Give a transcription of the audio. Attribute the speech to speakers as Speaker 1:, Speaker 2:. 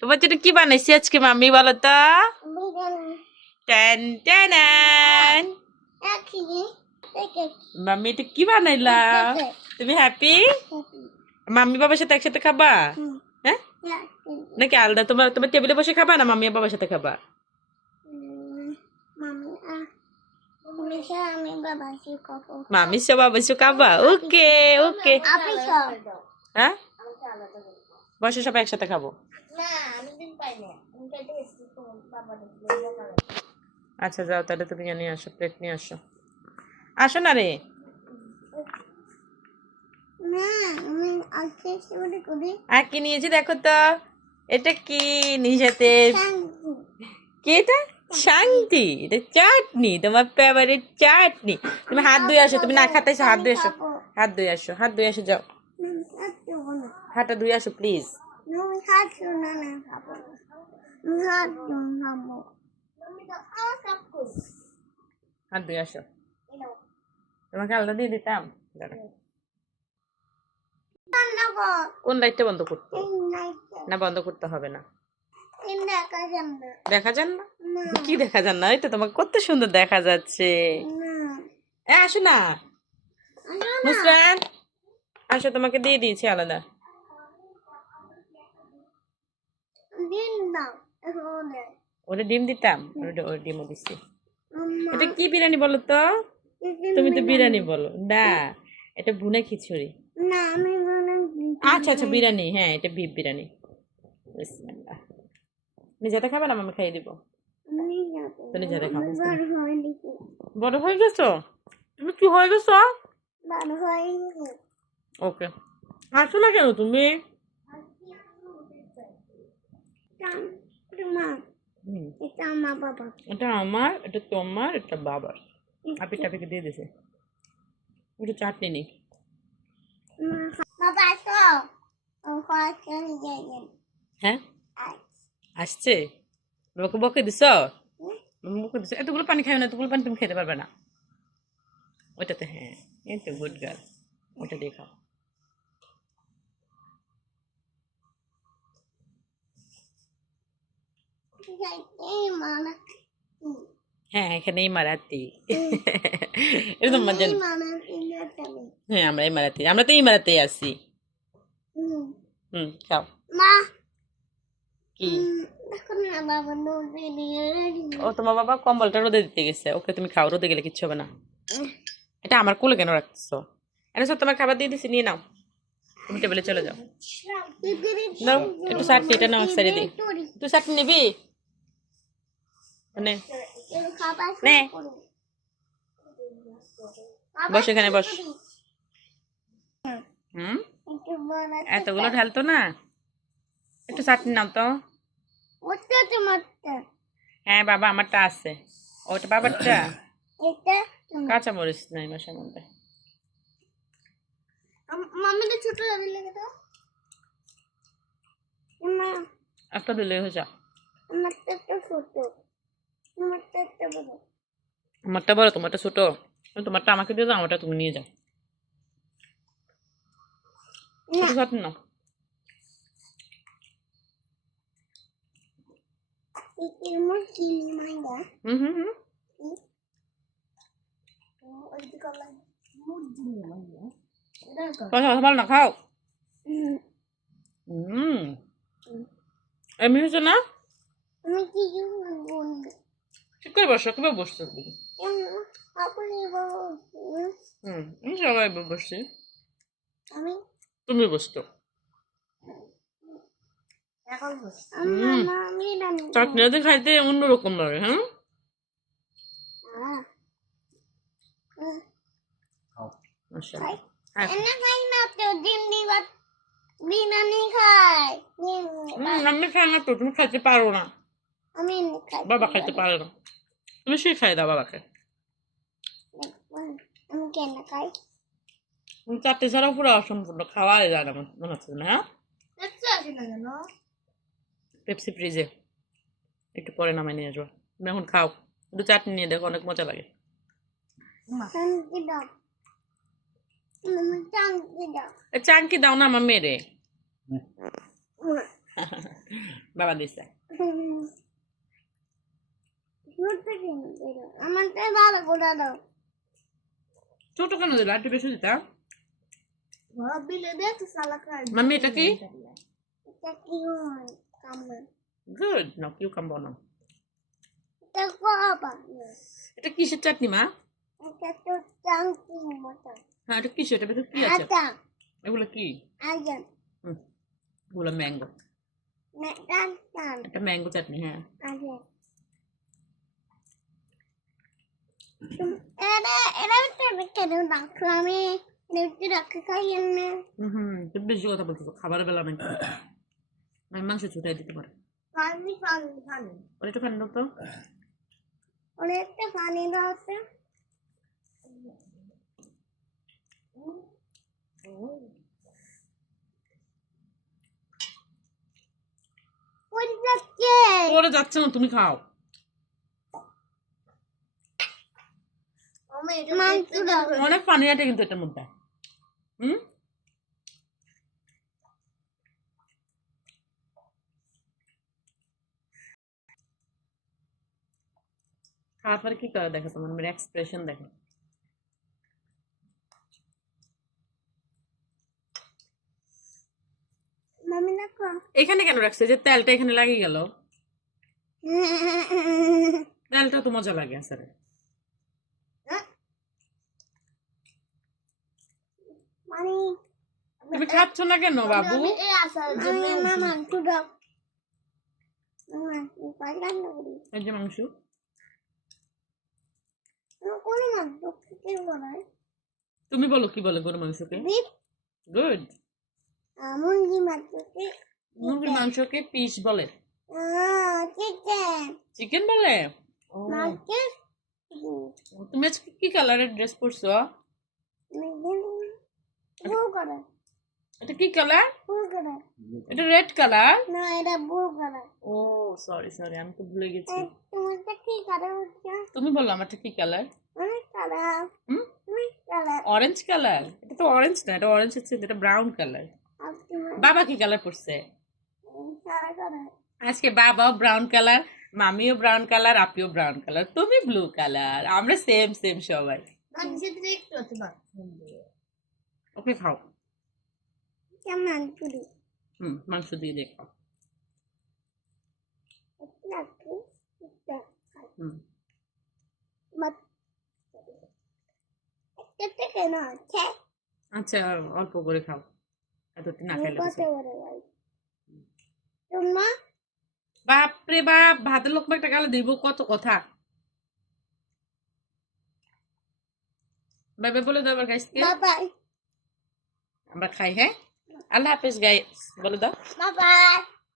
Speaker 1: তোমার জন্য কি বানাইছি আজকে? মাম্মি বলো তো। মাম্মি এটা কি বানাইলা? তুমি হ্যাপি মাম্মি বাবার সাথে একসাথে খাবা? হ্যাঁ? নাকি আলাদা? তোমার তোমার টেবিলে বসে খাবা না মাম্মি আর বাবার সাথে খাবা? মামি সব বাবা সব খাবা। ওকে ওকে হ্যাঁ? বসে সব একসাথে খাব। আচ্ছা যাও তাহলে তুমি নিয়ে আসো প্লেট নিয়ে আসো। আসো না রে। আর কি নিয়েছি দেখো তো? এটা কি নিজেতে? কি এটা? শান্তি। এটা চাটনি তোমার ফেভারিট চাটনি। তুমি হাত ধুয়ে আসো তুমি না খাতে হাত ধুয়ে আসো। হাত ধুয়ে আসো হাত ধুয়ে আসো যাও। হাতটা ধুয়ে আসো প্লিজ
Speaker 2: আমি হাত শোনা না খাব আমি হাত খাব
Speaker 1: হাত ধুয়ে আসো। তোমাকে আলাদা দিয়ে দিতাম। কোন লাইটটা বন্ধ করতো না বন্ধ করতে হবে না।
Speaker 2: দেখা
Speaker 1: যান না?
Speaker 2: না
Speaker 1: কি দেখা যান না? এই তো তোমাকে কত সুন্দর দেখা যাচ্ছে।
Speaker 2: না।
Speaker 1: আসো না। নুসরাত আসো তোমাকে দিয়ে দিয়েছি আলাদা।
Speaker 2: দিন দাও
Speaker 1: ওটা ডিম দিতাম? ওর ডিমও দিচ্ছি এটা কি বিরিয়ানি বলো তো? তুমি তো বিরিয়ানি। বলো। না এটা ভুনা খিচুড়ি।
Speaker 2: না আমি
Speaker 1: আচ্ছা আচ্ছা বিরিয়ানি। হ্যাঁ এটা বিফ বিরিয়ানি। বিসমিল্লাহ। নিজেতে খাবে না? আমি খাইয়ে দিব। তো নিজেতে খাব বড় হয়ে গেছো? তুমি কি হয়ে গেছো? ওকে। আসো না কেন তুমি?
Speaker 2: এটা আমার বাবা
Speaker 1: এটা আমার এটা তোমার এটা বাবার। আপি টাপিকে দিয়ে দিছে? ওটা চাটনি নেই
Speaker 2: বাবা যাই
Speaker 1: হ্যাঁ আসছে? বাবাকে বকে দিছ? বকে দিছ? এতগুলো পানি খাই না এতগুলো পানি তুমি খেতে পারবে না। ওইটাতে হ্যাঁ এই তো গুড গার্ল ওটা দিয়ে
Speaker 2: এই
Speaker 1: হ্যাঁ এখানে ইমারাতি এরকম মজা
Speaker 2: এই
Speaker 1: হ্যাঁ আমরা ইমারাতি আমরা তো ইমারাতে আছি।
Speaker 2: হুম
Speaker 1: হুম খাও।
Speaker 2: মা।
Speaker 1: কি? ও তোমার বাবা কম্বলটা রোদে দিতে গেছে। ওকে তুমি খাও রোদে গেলে কিচ্ছু হবে না। এটা আমার কোলে কেন রাখছো এটা সব তোমার খাবার দিয়ে দিছি নিয়ে নাও। তুমি টেবিলে চলে যাও। নাও একটু চাটনি এটা নাও সাইডে দিই তুই চাটনি নিবি? মানে নে। বস এখানে বস। হুম? এতগুলো ঢালতো না। একটু চাটনি নাও তো। হ্যাঁ বাবা আমারটা আছে। ওটা বাবারটা। কাঁচা মরিচ নাই মাসের মধ্যে।
Speaker 2: মামিটা ছোট দাও? মা
Speaker 1: একটা দিলে হয়ে যা
Speaker 2: আমারটা তো ছোট। আমারটা বড়
Speaker 1: তোমারটা ছোট। তোমারটা আমাকে দিয়ে দাও আমারটা তুমি নিয়ে যাও।
Speaker 2: এর
Speaker 1: হুম হুম হুম। ভালো না খাও। হুম। এমনি হয়েছে না? ঠিক করে বসো কীভাবে বসছো তুমি? হুম আমি সবাই বসছি।
Speaker 2: আমি?
Speaker 1: তুমি বসতো
Speaker 2: এখন আমি আমি রান্না
Speaker 1: চাটনি খাইতে অন্যরকম লাগে হ্যাঁ? আচ্ছা। হ্যাঁ।
Speaker 2: বিরিয়ানি খাই।
Speaker 1: আমি খাই না তো তুমি খাইতে পারো না।
Speaker 2: আমি এনে খাই।
Speaker 1: বাবা খাইতে পারে না। তুমি সে খাই দাও বাবাকে। চারটে পুরো অসম্পূর্ণ যায় না মনে হচ্ছে না হ্যাঁ? পেপসি ফ্রিজে একটু পরে নামাই নিয়ে আসব তুমি এখন খাও। একটু চাটনি নিয়ে দেখো অনেক মজা লাগে। চাঙ্কি দাও। না আমার মেরে। বাবা দিছে।
Speaker 2: ঘুরতে কিনে দিল আমারটা ভালো করে দাও।
Speaker 1: ছোট কেন দিল? একটু বেশি
Speaker 2: খাই
Speaker 1: মাম্মি এটা কি? গুড। না কিউ কাম বনো
Speaker 2: এটা
Speaker 1: কিসের চাটনি মা? হ্যাঁ এটা কিসের? এটা ভেতরে কি আছে?
Speaker 2: আটা।
Speaker 1: এগুলো কি? এগুলো ম্যাঙ্গো। এটা ম্যাঙ্গো চাটনি হ্যাঁ
Speaker 2: আজন এরা এরা তো কেন ডাক্তার আমি নেটি রাখে খাই না
Speaker 1: হুম হুম তুমি বেশি কথা বলতেছো খাবারের বেলা আমি আমি মাংস ছুটাই দিতে পারি
Speaker 2: পানি
Speaker 1: তো
Speaker 2: অনেকটা যাচ্ছে
Speaker 1: না তুমি খাও
Speaker 2: মাংস দাও
Speaker 1: অনেক পানি আছে কিন্তু এটার মধ্যে। হুম? কি করে দেখো তোমার? মেয়ের এক্সপ্রেশন দেখো। এখানে কেন রাখছে? যে তেলটা এখানে লাগিয়ে গেল। তেলটা তো মজা লাগে আসলে
Speaker 2: মানে
Speaker 1: তুমি খাচ্ছ না কেন বাবু?
Speaker 2: মামা একটু দাও। মামা পাইলাম না করি।
Speaker 1: এই যে মাংস। তুমি বলো কি বলে গরু মাংসকে? গুড
Speaker 2: মুরগি মাংসকে
Speaker 1: মুরগির মাংসকে পিস বলে।
Speaker 2: চিকেন
Speaker 1: চিকেন বলে?
Speaker 2: মাংস
Speaker 1: তুমি আজকে কি কালারের ড্রেস পরছো?
Speaker 2: ব্লু কালার
Speaker 1: এটা কি কালার
Speaker 2: ব্লু কালার
Speaker 1: এটা রেড কালার
Speaker 2: না এটা ব্লু কালার
Speaker 1: ও সরি সরি আমি তো ভুলে গেছি।
Speaker 2: তোমারটা কি কালার হচ্ছে?
Speaker 1: তুমি বলো আমারটা কি কালার
Speaker 2: অনেক কালার
Speaker 1: হুম? অরেঞ্জ কালার এটা তো অরেঞ্জ না এটা অরেঞ্জ হচ্ছে এটা ব্রাউন কালার বাবা কি কালার পরছে? আজকে বাবাও ব্রাউন কালার মামিও ব্রাউন কালার আপিও ব্রাউন কালার তুমি ব্লু কালার আমরা সেম সেম সবাই। ওকে খাও।
Speaker 2: করি
Speaker 1: হুম মাংস দিয়ে দেখো আচ্ছা অল্প করে খাও। এতটি না বাপরে বাপ ভাতের লোক একটা গালে দিব কত কথা। ভাবে বলে দাও আবার গাইসকে আমরা খাই হ্যাঁ? আল্লাহ হাফেজ গাইস বলে দাও
Speaker 2: বাবাই